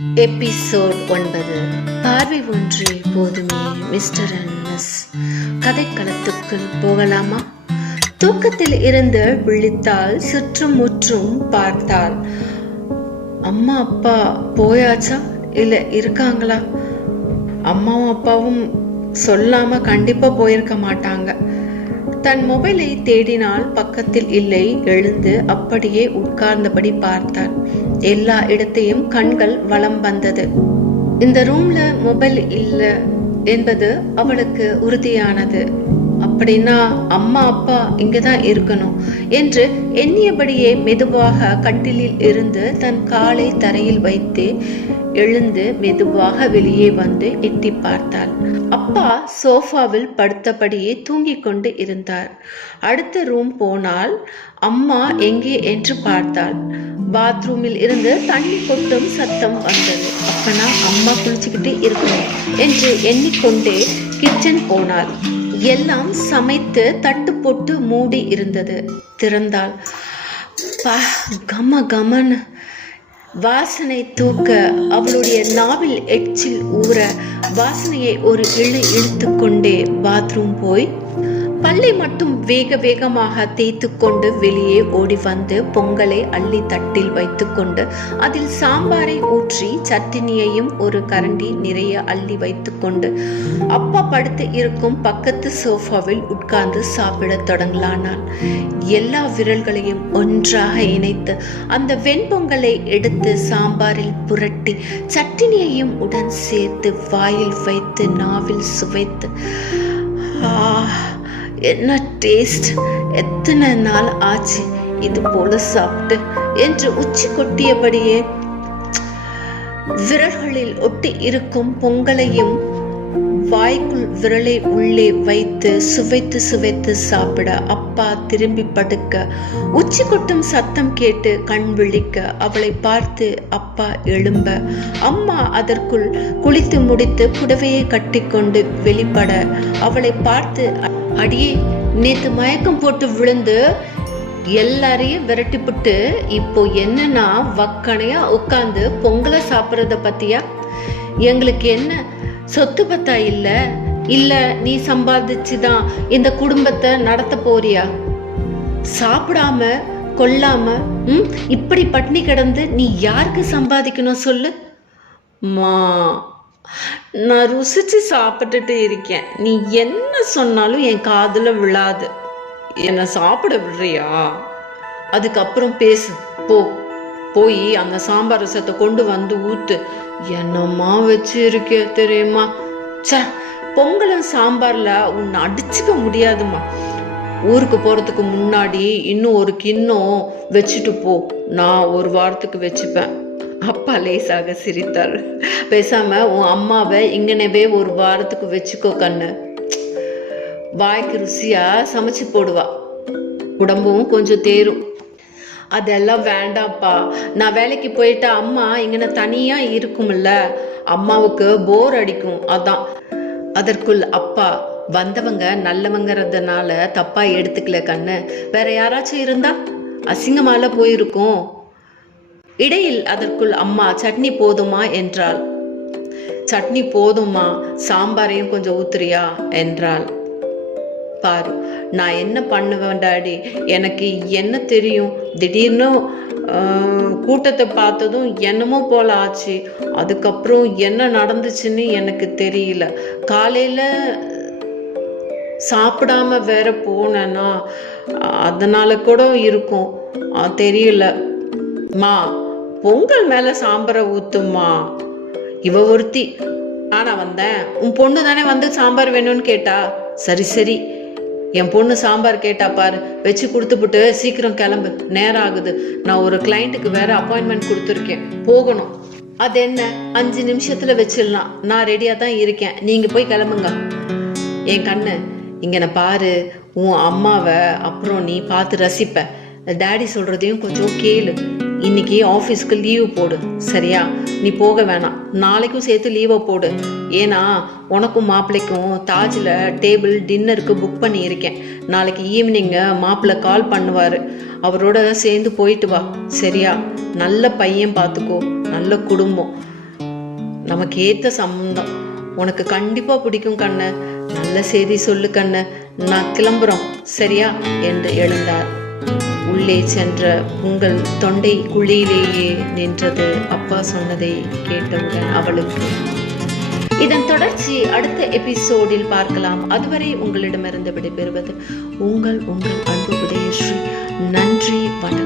Episode ஒன்பது. பார்வை ஒன்றே போதுமே மிஸ்டர் அண்ட் மிஸ் கதைக்களத்துக்குள் போகலாமா? தூக்கத்தில் இருந்து விழித்தால் சுற்றும் முற்றும் பார்த்தாள். அம்மா அப்பா போயாச்சா? இல்ல இருக்காங்களா? அம்மாவும் அப்பாவும் சொல்லாம கண்டிப்பா போயிருக்க மாட்டாங்க. தன் மொபைலை தேடினால் பக்கத்தில் இல்லை எழுந்து அப்படியே உட்கார்ந்தபடி பார்த்தாள் எல்லா இடத்தையும் கண்கள் வலம் வந்தது. இந்த ரூம்ல மொபைல் இல்ல என்பது அவளுக்கு உறுதியானது. அப்படின்னா அம்மா அப்பா இங்கதான் இருக்கணும் என்று எண்ணியபடியே மெதுவாக கட்டிலில் இருந்து தன் காலை தரையில் வைத்து எழுந்து மெதுவாக வெளியே வந்து எட்டி பார்த்தாள். அப்பா சோஃபாவில் படுத்தபடியே தூங்கிக் கொண்டு இருந்தார். அடுத்த ரூம் போனால் அம்மா எங்கே என்று பார்த்தாள். பாத்ரூமில் இருந்து தண்ணி கொட்டும் சத்தம் வந்தது. அப்பனா அம்மா குளிச்சுக்கிட்டு இருக்கணும் என்று எண்ணிக்கொண்டே கிச்சன் போனாள். எல்லாம் சமைத்து தட்டு போட்டு மூடி இருந்தது. திறந்தாள். பா கம கமன். வாசனை தூக்க அவளுடைய நாவில் எச்சில் ஊற வாசனையை ஒரு இழு இழுத்து கொண்டே பாத்ரூம் போய் பல்லை மட்டும் வேக வேகமாக தேய்த்து கொண்டு வெளியே ஓடி வந்து பொங்கலை அள்ளி தட்டில் வைத்துக்கொண்டு அதில் சாம்பாரை ஊற்றி சட்டினியையும் ஒரு கரண்டி நிறைய அள்ளி வைத்துக்கொண்டு அப்பா படுத்து இருக்கும் பக்கத்து சோஃபாவில் உட்கார்ந்து சாப்பிடத் தொடங்கலானான். எல்லா விரல்களையும் ஒன்றாக இணைத்து அந்த வெண்பொங்கலை எடுத்து சாம்பாரில் புரட்டி சட்டினியையும் உடன் சேர்த்து வாயில் வைத்து நாவில் சுவைத்து ஆ என்ன டேஸ்ட் எத்தனை நாள் ஆச்சு இது போல சாப்பிட்டு? என்று உச்சி கொட்டியபடியே விரல்களில் ஒட்டி இருக்கும் பொங்கலையும் வாய்க்குள் விரலை உள்ளே வைத்து சுவைத்து சுவைத்து சாப்பிட அப்பா திரும்பி படுக்க உச்சி கொட்டும் சத்தம் கேட்டு கண் விழிக்க அவளை பார்த்து அப்பா எழும்ப அம்மா அதற்குள் குளித்து முடித்து புடவையை கட்டிக்கொண்டு வெளிப்பட. அவளை பார்த்து அடியே நேத்து மயக்கம் போட்டு விழுந்து எல்லாரையும் விரட்டிப்புட்டு இப்போ என்னன்னா வக்கனையா உட்காந்து பொங்கலை சாப்பிட்றத பத்தியா எங்களுக்கு என்ன சொத்து பத்தா இல்ல? இல்ல நீ சம்பாதிச்சு தான் இந்த குடும்பத்தை நடத்த போறியா? சாப்பிடாம கொல்லாம ம்? இப்படி பட்னி கிடந்து நீ யாருக்கு சம்பாதிக்கணும் சொல்லு? மா நான் ருசிச்சு சாப்பிட்டுட்டு இருக்கேன். நீ என்ன சொன்னாலும் என் காதில் விழாது. என்னை சாப்பிட விடுறியா? அதுக்கப்புறம் பேசு. போ. போய் அந்த சாம்பார் ரசத்தை கொண்டு வந்து ஊத்து. என்னம்மா வச்சு இருக்கே தெரியுமா? ச்சே. பொங்கலும் சாம்பாரில் உன்னை அடிச்சுக்க முடியாதும்மா. ஊருக்கு போகிறதுக்கு முன்னாடி இன்னும் ஒரு கிண்ணம் வச்சுட்டு போ. நான் ஒரு வாரத்துக்கு வச்சுப்பேன். அப்பா லேசாக சிரித்தார். பேசாம உன் அம்மாவை இங்கனவே ஒரு வாரத்துக்கு வச்சுக்கோ கண்ணு. வாய்க்கு ருசியா சமைச்சு போடுவா. உடம்பும் கொஞ்சம் தேரும். அதெல்லாம் வேண்டாம்ப்பா. நான் வேலைக்கு போயிட்டா அம்மா இங்கன தனியா இருக்கும்ல. அம்மாவுக்கு போர் அடிக்கும் அதான். அதற்குள் அப்பா வந்தவங்க நல்லவங்கிறதுனால தப்பா எடுத்துக்கல கண்ணு. வேற யாராச்சும் இருந்தா அசிங்கமால போயிருக்கும். இடையில் அதற்குள் அம்மா சட்னி போதுமா? என்றாள். சட்னி போதுமா சாம்பாரையும் கொஞ்சம் ஊத்துறியா? என்றாள். பாரு நான் என்ன பண்ணுவேன் டாடி? எனக்கு என்ன தெரியும்? திடீர்னு கூட்டத்தை பார்த்ததும் என்னமோ போல ஆச்சு. அதுக்கப்புறம் என்ன நடந்துச்சுன்னு எனக்கு தெரியல. காலையில் சாப்பிடாம வேற போனேன்னா அதனால கூட இருக்கும். தெரியல. மா பொங்கல் மேல சாம்பாரை ஊத்துமா இவ ஒருத்தி நானா வந்தேன். உன் பொண்ணு தானே வந்து சாம்பார் வேணும்னு கேட்டா. சரி சரி. என் பொண்ணு சாம்பார் கேட்டா பாரு. வச்சு கொடுத்துப்புட்டு சீக்கிரம் கிளம்பு. நேரம் ஆகுது. நான் ஒரு கிளைண்ட்டுக்கு வேற அப்பாயின்மெண்ட் கொடுத்துருக்கேன். போகணும். அது என்ன? அஞ்சு நிமிஷத்துல வச்சிடலாம். நான் ரெடியா தான் இருக்கேன். நீங்க போய் கிளம்புங்க. என் கண்ணு இங்க நான் பாரு. உன் அம்மாவை அப்புறம் நீ பார்த்து ரசிப்ப. டேடி சொல்றதையும் கொஞ்சம் கேளு. இன்னைக்கு ஆஃபீஸ்க்கு லீவு போடு. சரியா? நீ போக வேணாம். நாளைக்கும் சேர்த்து லீவை போடு. ஏன்னா உனக்கும் மாப்பிள்ளைக்கும் தாஜில் டேபிள் டின்னருக்கு புக் பண்ணியிருக்கேன். நாளைக்கு ஈவினிங்கு மாப்பிள்ளை கால் பண்ணுவார். அவரோட சேர்ந்து போயிட்டு வா. சரியா? நல்ல பையன் பார்த்துக்கோ நல்ல குடும்பம். நமக்கு ஏற்ற சம்பந்தம் உனக்கு கண்டிப்பாக பிடிக்கும் கண்ணு. நல்ல செய்தி சொல்லு கண்ணு. நான் கிளம்புறோம். சரியா? என்று எழுந்தார். உள்ளே சென்ற உங்கள் தொண்டை குழியிலேயே நின்றது அப்பா சொன்னதை கேட்டவுடன் அவளுக்கு இதன் தொடர்ச்சி அடுத்த எபிசோடில் பார்க்கலாம். அதுவரை உங்களிடமிருந்து விடைபெறுவது உங்கள் உங்கள் அன்பு உதயஸ்ரீ. நன்றி வணக்கம்.